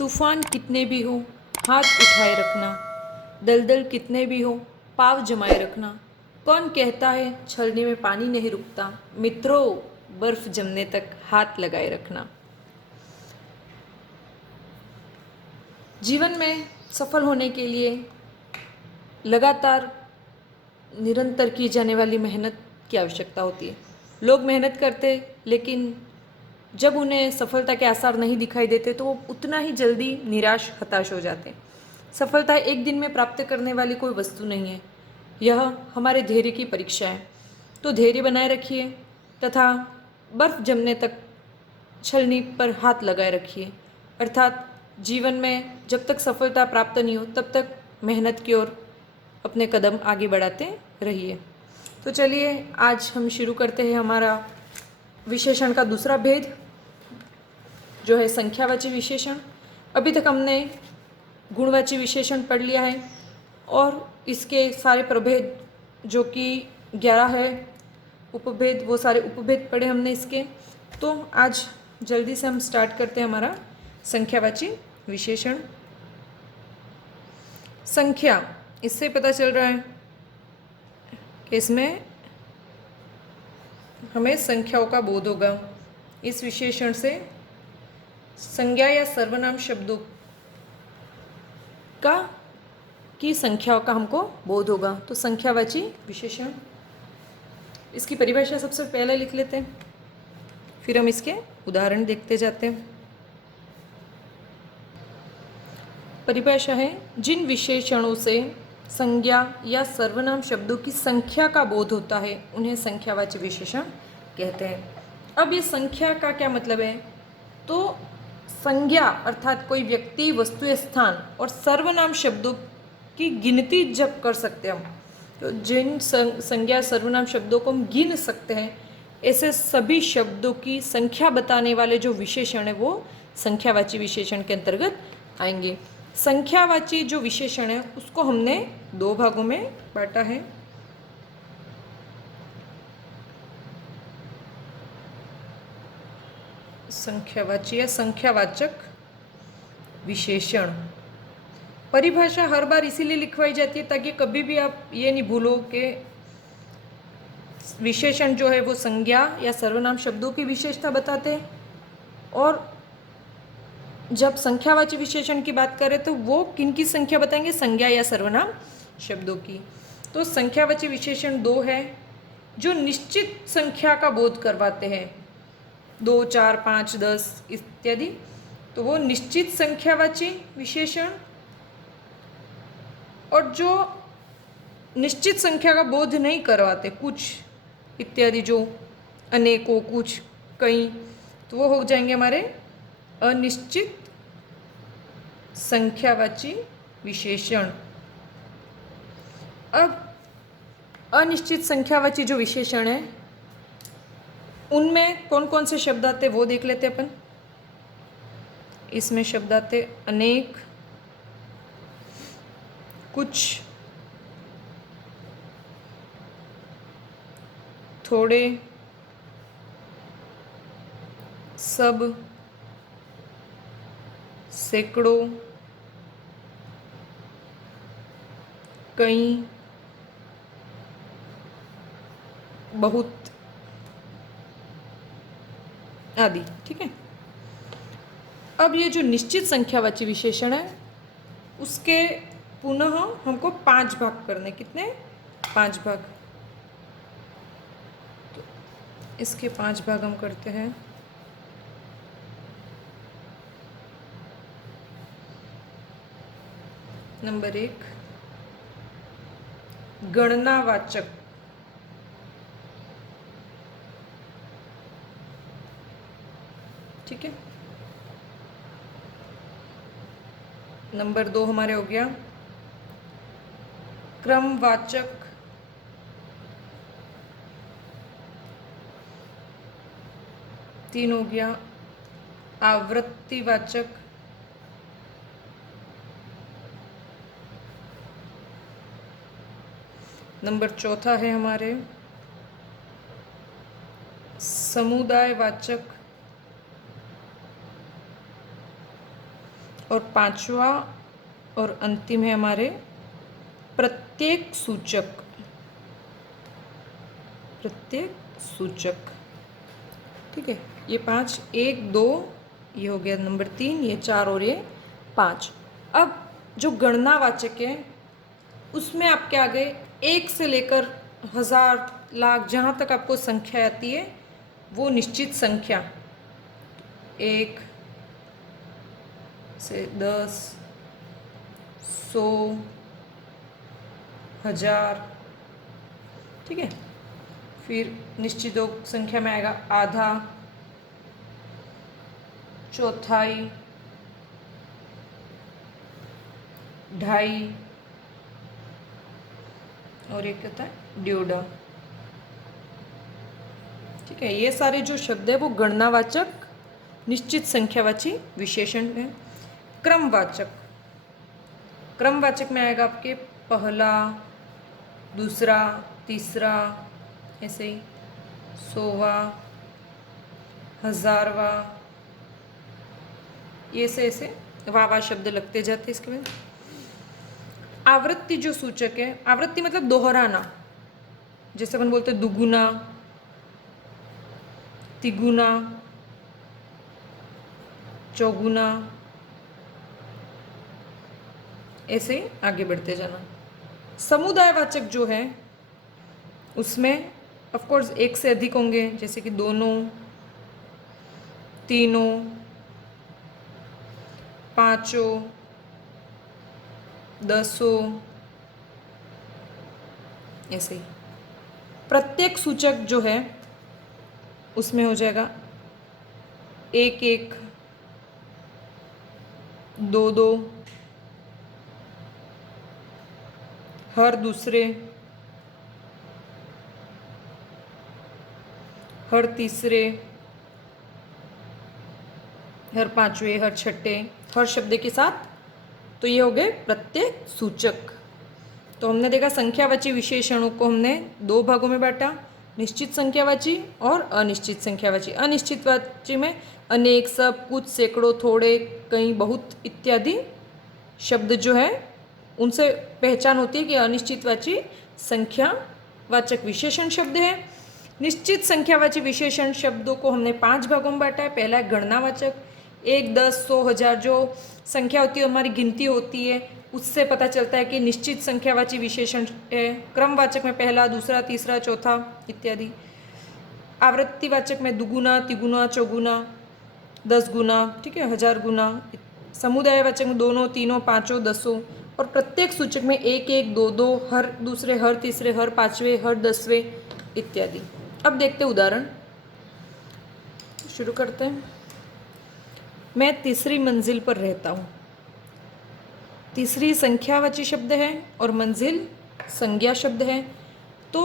तूफान कितने भी हो हाथ उठाए रखना, दलदल कितने भी हो पाँव जमाए रखना। कौन कहता है छलनी में पानी नहीं रुकता, मित्रों बर्फ जमने तक हाथ लगाए रखना। जीवन में सफल होने के लिए लगातार निरंतर की जाने वाली मेहनत की आवश्यकता होती है। लोग मेहनत करते लेकिन जब उन्हें सफलता के आसार नहीं दिखाई देते तो वो उतना ही जल्दी निराश हताश हो जाते हैं। सफलता एक दिन में प्राप्त करने वाली कोई वस्तु नहीं है, यह हमारे धैर्य की परीक्षा है। तो धैर्य बनाए रखिए तथा बर्फ जमने तक छलनी पर हाथ लगाए रखिए। अर्थात जीवन में जब तक सफलता प्राप्त नहीं हो तब तक मेहनत की ओर अपने कदम आगे बढ़ाते रहिए। तो चलिए आज हम शुरू करते हैं हमारा विशेषण का दूसरा भेद, जो है संख्यावाची विशेषण। अभी तक हमने गुणवाची विशेषण पढ़ लिया है और इसके सारे प्रभेद जो कि 11 है उपभेद, वो सारे उपभेद पढ़े हमने इसके। तो आज जल्दी से हम स्टार्ट करते हैं हमारा संख्यावाची विशेषण। संख्या, इससे पता चल रहा है कि इसमें हमें संख्याओं का बोध होगा। इस विशेषण से संज्ञा या सर्वनाम शब्दों का की संख्याओं का हमको बोध होगा। तो संख्यावाची विशेषण, इसकी परिभाषा सबसे पहले लिख लेते हैं, फिर हम इसके उदाहरण देखते जाते हैं। परिभाषा है, जिन विशेषणों से संज्ञा या सर्वनाम शब्दों की संख्या का बोध होता है उन्हें संख्यावाची विशेषण कहते हैं। अब ये संख्या का क्या मतलब है, तो संज्ञा अर्थात कोई व्यक्ति वस्तु या स्थान और सर्वनाम शब्दों की गिनती जब कर सकते हैं हम, तो जिन संज्ञा सर्वनाम शब्दों को हम गिन सकते हैं ऐसे सभी शब्दों की संख्या बताने वाले जो विशेषण है वो संख्यावाची विशेषण के अंतर्गत आएंगे। संख्यावाची जो विशेषण है उसको हमने दो भागों में बांटा है। संख्यावाची या संख्यावाचक विशेषण। परिभाषा हर बार इसीलिए लिखवाई जाती है ताकि कभी भी आप ये नहीं भूलो कि विशेषण जो है वो संज्ञा या सर्वनाम शब्दों की विशेषता बताते हैं, और जब संख्यावाची विशेषण की बात करें तो वो किन की संख्या बताएंगे, संज्ञा या सर्वनाम शब्दों की। तो संख्यावाची विशेषण दो है जो निश्चित संख्या का बोध करवाते हैं, 2, 4, 5, 10 इत्यादि। तो वो निश्चित संख्यावाची विशेषण, और जो निश्चित संख्या का बोध नहीं करवाते, कुछ इत्यादि, जो अनेकों, कुछ, कई, तो वो हो जाएंगे हमारे अनिश्चित संख्यावाची विशेषण। अब अनिश्चित संख्यावाची जो विशेषण है उनमें कौन कौन से शब्द आते वो देख लेते अपन। इसमें शब्द आते अनेक, कुछ, थोड़े, सब, सैकड़ों, कई, बहुत आदि। ठीक है। अब ये जो निश्चित संख्यावाची विशेषण है उसके पुनः हमको 5 भाग करने, कितने, 5 भाग। तो इसके 5 भाग हम करते हैं। नंबर 1, गणनावाचक। ठीक है। नंबर 2 हमारे हो गया क्रमवाचक। तीन हो गया आवृत्तिवाचक। नंबर 4 है हमारे समुदायवाचक। और पांचवा और अंतिम है हमारे प्रत्येक सूचक। प्रत्येक सूचक, ठीक है। ये 5, 1 2, ये हो गया नंबर 3, ये 4 और ये 5। अब जो गणनावाचक है उसमें आपके आगे 1 से लेकर 1000, लाख, जहाँ तक आपको संख्या आती है वो निश्चित संख्या, 1 से 10, 100, 1000, ठीक है। फिर निश्चित संख्या में आएगा आधा, चौथाई, ढाई, और एक होता है ड्योडा, ठीक है। ये सारे जो शब्द है वो गणनावाचक निश्चित संख्यावाची विशेषण है। क्रमवाचक, क्रमवाचक में आएगा आपके पहला, दूसरा, तीसरा, ऐसे ही 100वां, 1000वां, ये ऐसे वाह शब्द लगते जाते। इसके बाद आवृत्ति जो सूचक है, आवृत्ति मतलब दोहराना, जैसे अपन बोलते हैं दुगुना, तिगुना, चौगुना, ऐसे आगे बढ़ते जाना। समुदायवाचक जो है उसमें ऑफ कोर्स 1 से अधिक होंगे, जैसे कि दोनों, तीनों, पांचों, 10, ऐसे ही। प्रत्येक सूचक जो है उसमें हो जाएगा 1 1, 2 2, हर दूसरे, हर तीसरे, हर पांचवे, हर छठे, हर शब्द के साथ। तो ये हो गए प्रत्येक सूचक। तो हमने देखा संख्यावाची विशेषणों को हमने 2 भागों में बांटा, निश्चित संख्यावाची और अनिश्चित संख्यावाची। अनिश्चितवाची में अनेक, सब, कुछ, सैकड़ों, थोड़े, कई, बहुत इत्यादि शब्द जो है उनसे पहचान होती है कि अनिश्चितवाची संख्यावाचक विशेषण शब्द है। निश्चित संख्यावाची विशेषण शब्दों को हमने 5 भागों में बांटा है। पहला है गणनावाचक, 1 10 100 1000 जो संख्या होती है हमारी गिनती होती है, उससे पता चलता है कि निश्चित संख्यावाची विशेषण है। क्रमवाचक में पहला, दूसरा, तीसरा, चौथा इत्यादि। आवृत्तिवाचक में दुगुना, तिगुना, चौगुना, 10 गुना, ठीक है, 1000 गुना। समुदायवाचक में दोनों, तीनों, पांचों, 10, और प्रत्येक सूचक में 1 1, 2 2, हर दूसरे, हर तीसरे, हर पांचवें, हर 10वें इत्यादि। अब देखते उदाहरण, शुरू करते हैं। मैं तीसरी मंजिल पर रहता हूँ। तीसरी संख्यावाची शब्द है और मंजिल संज्ञा शब्द है। तो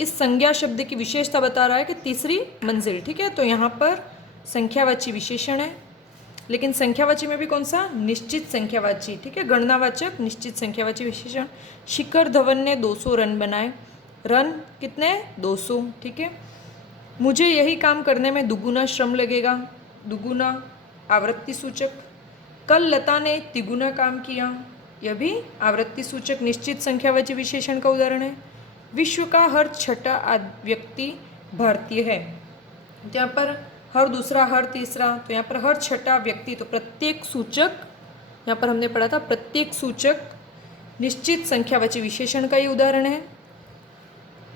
इस संज्ञा शब्द की विशेषता बता रहा है कि तीसरी मंजिल, ठीक है। तो यहाँ पर संख्यावाची विशेषण है, लेकिन संख्यावाची में भी कौन सा? निश्चित संख्यावाची, ठीक है। गणनावाचक निश्चित संख्यावाची विशेषण। शिखर धवन ने 200 रन बनाए। रन कितने? 200, ठीक है। मुझे यही काम करने में दुगुना श्रम लगेगा। दुगुना आवृत्ति सूचक। कल लता ने तिगुना काम किया, यह भी आवृत्ति सूचक निश्चित संख्यावाची विशेषण का उदाहरण है। विश्व का हर छठा व्यक्ति भारतीय है। यहाँ पर हर दूसरा, हर तीसरा, तो यहाँ पर हर छठा व्यक्ति, तो प्रत्येक सूचक, यहाँ पर हमने पढ़ा था प्रत्येक सूचक निश्चित संख्यावाची विशेषण का ही उदाहरण है,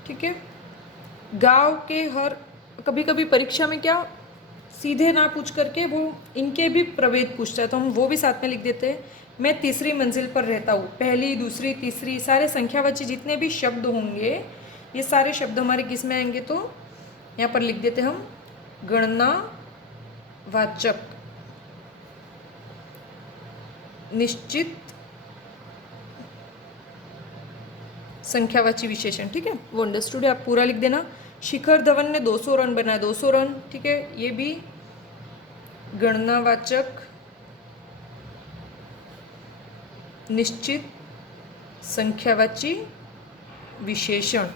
ठीक है। गांव के हर, कभी कभी परीक्षा में क्या सीधे ना पूछ करके वो इनके भी प्रभेद पूछता है, तो हम वो भी साथ में लिख देते हैं। मैं तीसरी मंजिल पर रहता हूँ। पहली, दूसरी, तीसरी, सारे संख्यावाची जितने भी शब्द होंगे ये सारे शब्द हमारे किस में आएंगे? तो यहाँ पर लिख देते हम गणनावाचक निश्चित संख्यावाची विशेषण, ठीक है। वो अंडरस्टूड है, आप पूरा लिख देना। शिखर धवन ने 200 रन बनाए, 200 रन, ठीक है, ये भी गणनावाचक निश्चित संख्यावाची विशेषण,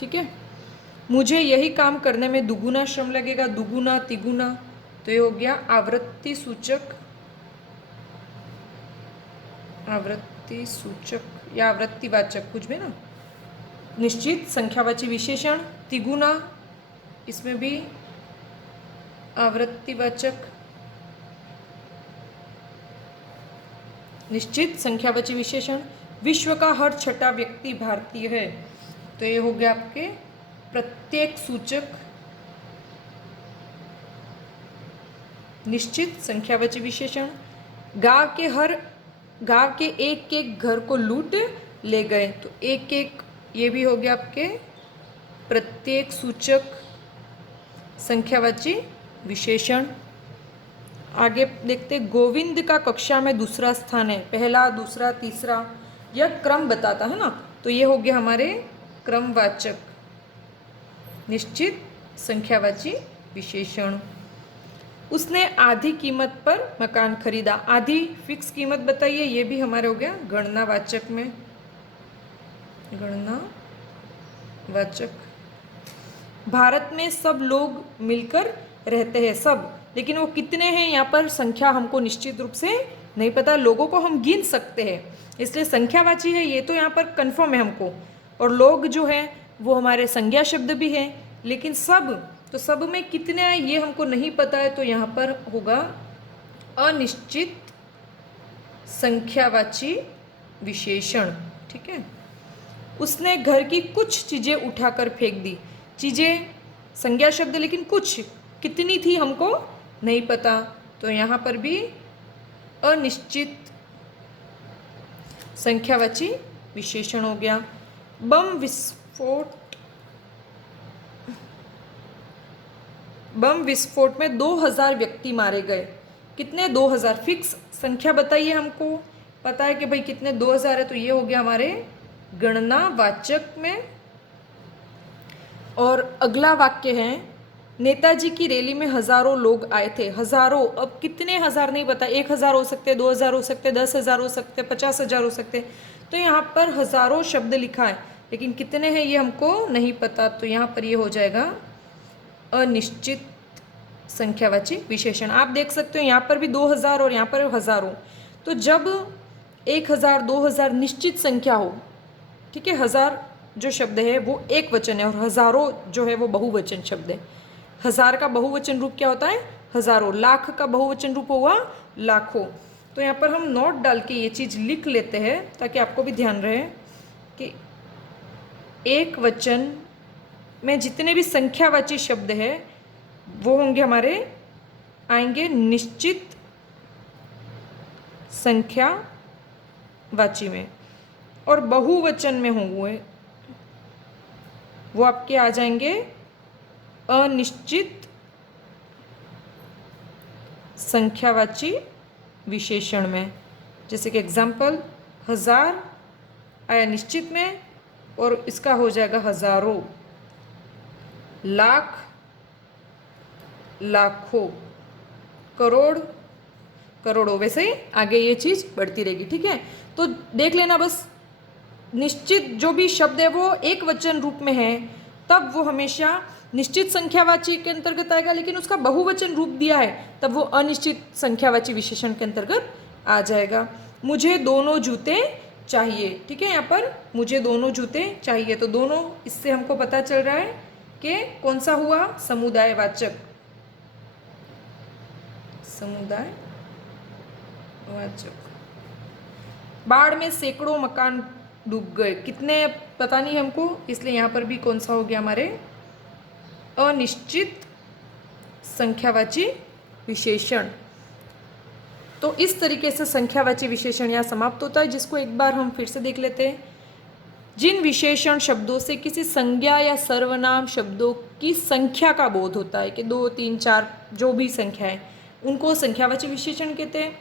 ठीक है। मुझे यही काम करने में दुगुना श्रम लगेगा। दुगुना, तिगुना, तो ये हो गया आवृत्ति सूचक आवृत्ति सूचक या आवृत्तिवाचक कुछ भी ना। निश्चित संख्यावाची विशेषण तिगुना, इसमें भी आवृत्तिवाचक। निश्चित संख्यावाची विशेषण विश्व का हर छठा व्यक्ति भारतीय है, तो ये हो गया आपके प्रत्येक सूचक। निश्चित संख्यावाची विशेषण गांव के एक एक घर को लूट ले गए, तो एक एक ये भी हो गया आपके प्रत्येक सूचक संख्यावाची विशेषण। आगे देखते, गोविंद का कक्षा में दूसरा स्थान है, पहला दूसरा तीसरा यह क्रम बताता है ना, तो ये हो गया हमारे क्रमवाचक निश्चित संख्यावाची विशेषण। उसने आधी कीमत पर मकान खरीदा, आधी फिक्स कीमत बताइए, ये भी हमारे हो गया गणनावाचक में, गणनावाचक। भारत में सब लोग मिलकर रहते हैं, सब, लेकिन वो कितने हैं यहाँ पर संख्या हमको निश्चित रूप से नहीं पता, लोगों को हम गिन सकते हैं इसलिए संख्यावाची है, ये तो यहाँ पर कन्फर्म है हमको। और लोग जो है वो हमारे संज्ञा शब्द भी है, लेकिन सब, तो सब में कितने हैं ये हमको नहीं पता है, तो यहाँ पर होगा अनिश्चित संख्यावाची विशेषण। ठीक है। उसने घर की कुछ चीज़ें उठाकर फेंक दी, चीज़ें संज्ञा शब्द लेकिन कुछ, कितनी थी हमको नहीं पता, तो यहाँ पर भी अनिश्चित संख्यावाची विशेषण हो गया। बम विस्फोट में 2000 व्यक्ति मारे गए, कितने 2000 फिक्स संख्या बताइए, हमको पता है कि भाई कितने 2000 है, तो ये हो गया हमारे गणनावाचक में। और अगला वाक्य है, नेताजी की रैली में हजारों लोग आए थे, हजारों, अब कितने हजार नहीं पता, 1000 हो सकते, 2000 हो सकते, 10,000 हो सकते, 50,000 हो सकते, तो यहाँ पर हजारों शब्द लिखा है लेकिन कितने हैं ये हमको नहीं पता, तो यहाँ पर ये हो जाएगा अनिश्चित संख्यावाची विशेषण। आप देख सकते हो यहाँ पर भी 2000 और यहाँ पर हजारों, तो जब 1000 2000 निश्चित संख्या हो, ठीक है, हजार जो शब्द है वो एक वचन है और हजारों जो है वो बहुवचन शब्द है। हजार का बहुवचन रूप क्या होता है, हजारों। लाख का बहुवचन रूप हुआ लाखों। तो यहाँ पर हम नोट डाल के ये चीज़ लिख लेते हैं ताकि आपको भी ध्यान रहे कि एक वचन में जितने भी संख्यावाची शब्द है वो होंगे हमारे, आएंगे निश्चित संख्यावाची में, और बहुवचन में होंगे वो आपके आ जाएंगे अनिश्चित संख्यावाची विशेषण में। जैसे कि एग्जाम्पल, हजार आया निश्चित में और इसका हो जाएगा हजारों, लाख लाखों, करोड़ करोड़ों, वैसे ही आगे ये चीज़ बढ़ती रहेगी। ठीक है, तो देख लेना बस, निश्चित जो भी शब्द है वो एक वचन रूप में है तब वो हमेशा निश्चित संख्यावाची के अंतर्गत आएगा, लेकिन उसका बहुवचन रूप दिया है तब वो अनिश्चित संख्यावाची विशेषण के अंतर्गत आ जाएगा। मुझे दोनों जूते चाहिए, ठीक है, यहाँ पर मुझे दोनों जूते चाहिए, तो दोनों, इससे हमको पता चल रहा है कि कौन सा हुआ, समुदायवाचक, समुदायवाचक। बाढ़ में सैकड़ों मकान डूब गए, कितने पता नहीं हमको, इसलिए यहाँ पर भी कौन सा हो गया हमारे, अनिश्चित संख्यावाची विशेषण। तो इस तरीके से संख्यावाची विशेषण यहाँ समाप्त होता है, जिसको एक बार हम फिर से देख लेते हैं। जिन विशेषण शब्दों से किसी संज्ञा या सर्वनाम शब्दों की संख्या का बोध होता है कि 2 3 4 जो भी संख्या है उनको संख्यावाची विशेषण कहते हैं।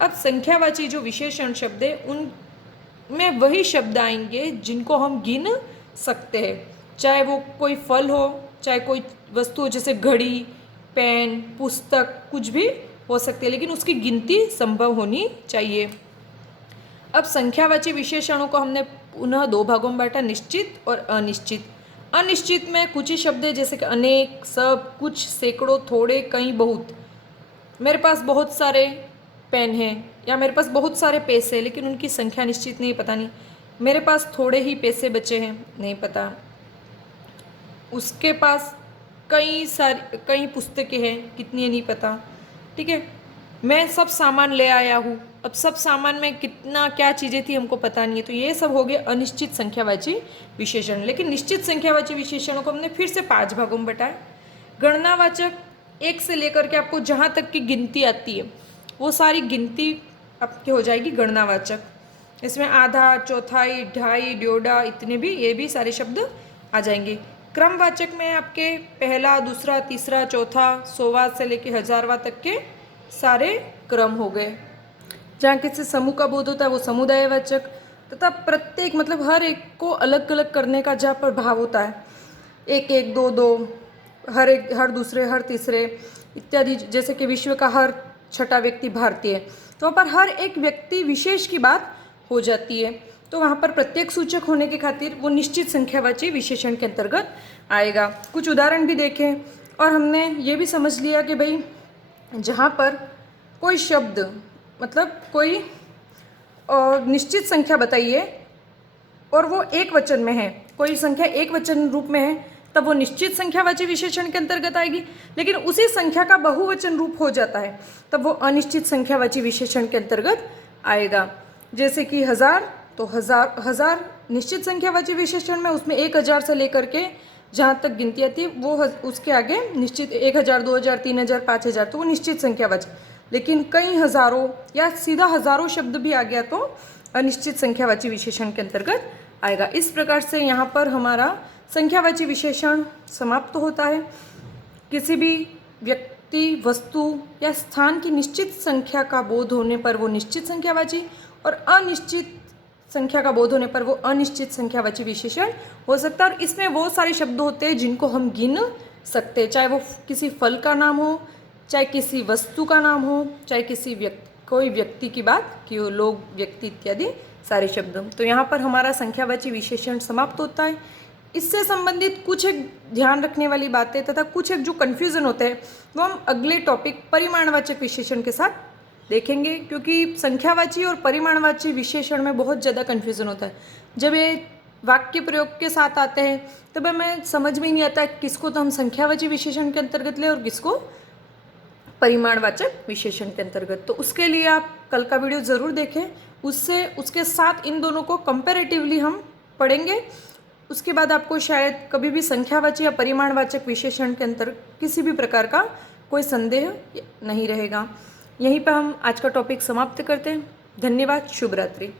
अब संख्यावाची जो विशेषण शब्द है उनमें वही शब्द आएंगे जिनको हम गिन सकते हैं, चाहे वो कोई फल हो, चाहे कोई वस्तु हो, जैसे घड़ी, पेन, पुस्तक, कुछ भी हो सकती है, लेकिन उसकी गिनती संभव होनी चाहिए। अब संख्यावाची विशेषणों को हमने पुनः 2 भागों में बांटा, निश्चित और अनिश्चित। अनिश्चित में कुछ ही शब्द है, जैसे कि अनेक, सब, कुछ, सैकड़ों, थोड़े, कई, बहुत। मेरे पास बहुत सारे पेन हैं, या मेरे पास बहुत सारे पैसे लेकिन उनकी संख्या निश्चित नहीं, पता नहीं। मेरे पास थोड़े ही पैसे बचे हैं, नहीं पता। उसके पास कई पुस्तकें हैं, कितनी है नहीं पता। ठीक है, मैं सब सामान ले आया हूँ, अब सब सामान में कितना क्या चीज़ें थी हमको पता नहीं है। तो ये सब हो गए अनिश्चित संख्यावाची विशेषण। लेकिन निश्चित संख्यावाची विशेषणों को हमने फिर से 5 भागों में बटाया। गणनावाचक 1 से लेकर के आपको जहाँ तक की गिनती आती है वो सारी गिनती आपकी हो जाएगी गणनावाचक। इसमें आधा, चौथाई, ढाई, ड्योढ़ा, इतने भी, ये भी सारे शब्द आ जाएंगे। क्रमवाचक में आपके पहला, दूसरा, तीसरा, चौथा, 100वां से लेके 1000वां तक के सारे क्रम हो गए। जहाँ किसी समूह का बोध होता है वो समुदायवाचक, तथा प्रत्येक मतलब हर एक को अलग अलग करने का जहाँ पर भाव होता है, 1 1, 2 2, हर एक, हर दूसरे, हर तीसरे इत्यादि। जैसे कि विश्व का हर छठा व्यक्ति भारतीय है, तो वहाँ पर हर एक व्यक्ति विशेष की बात हो जाती है। तो वहाँ पर प्रत्येक सूचक होने के खातिर वो निश्चित संख्यावाची विशेषण के अंतर्गत आएगा। कुछ उदाहरण भी देखें और हमने ये भी समझ लिया कि भाई जहाँ पर कोई शब्द मतलब कोई निश्चित संख्या बताइए और वो एक वचन में है, कोई संख्या एक वचन रूप में है, तब वो निश्चित संख्यावाची विशेषण के अंतर्गत आएगी। लेकिन उसी संख्या का बहुवचन रूप हो जाता है तब वो अनिश्चित संख्यावाची विशेषण के अंतर्गत आएगा। जैसे कि 1000, तो हजार निश्चित संख्यावाची विशेषण में, उसमें 1000 से लेकर के जहाँ तक गिनती आती है वो उसके आगे निश्चित 1000, 2000, 3000, 5000, तो वो निश्चित संख्यावाची। लेकिन कई हजारों या सीधा हजारों शब्द भी आ गया तो अनिश्चित संख्यावाची विशेषण के अंतर्गत आएगा। इस प्रकार से यहाँ पर हमारा संख्यावाची विशेषण समाप्त होता है। किसी भी व्यक्ति, वस्तु या स्थान की निश्चित संख्या का बोध होने पर वो निश्चित संख्यावाची और अनिश्चित संख्या का बोध होने पर वो अनिश्चित संख्यावाची विशेषण हो सकता है। और इसमें वो सारे शब्द होते हैं जिनको हम गिन सकते हैं, चाहे वो किसी फल का नाम हो, चाहे किसी वस्तु का नाम हो, चाहे कोई व्यक्ति की बात कि वो लोग, व्यक्ति इत्यादि सारे शब्द। तो यहाँ पर हमारा संख्यावाची विशेषण समाप्त होता है। इससे संबंधित कुछ एक ध्यान रखने वाली बातें तथा कुछ एक जो कन्फ्यूज़न होते हैं वो हम अगले टॉपिक परिमाणवाचक विशेषण के साथ देखेंगे, क्योंकि संख्यावाची और परिमाणवाची विशेषण में बहुत ज़्यादा कन्फ्यूज़न होता है। जब ये वाक्य प्रयोग के साथ आते हैं तब हमें समझ में ही नहीं आता है किसको तो हम संख्यावाची विशेषण के अंतर्गत लें और किसको परिमाणवाचक विशेषण के अंतर्गत। तो उसके लिए आप कल का वीडियो ज़रूर देखें, उसके साथ इन दोनों को कंपैरेटिवली हम पढ़ेंगे। उसके बाद आपको शायद कभी भी संख्यावाची या परिमाणवाचक विशेषण के अंतर किसी भी प्रकार का कोई संदेह नहीं रहेगा। यहीं पर हम आज का टॉपिक समाप्त करते हैं। धन्यवाद, शुभ रात्रि।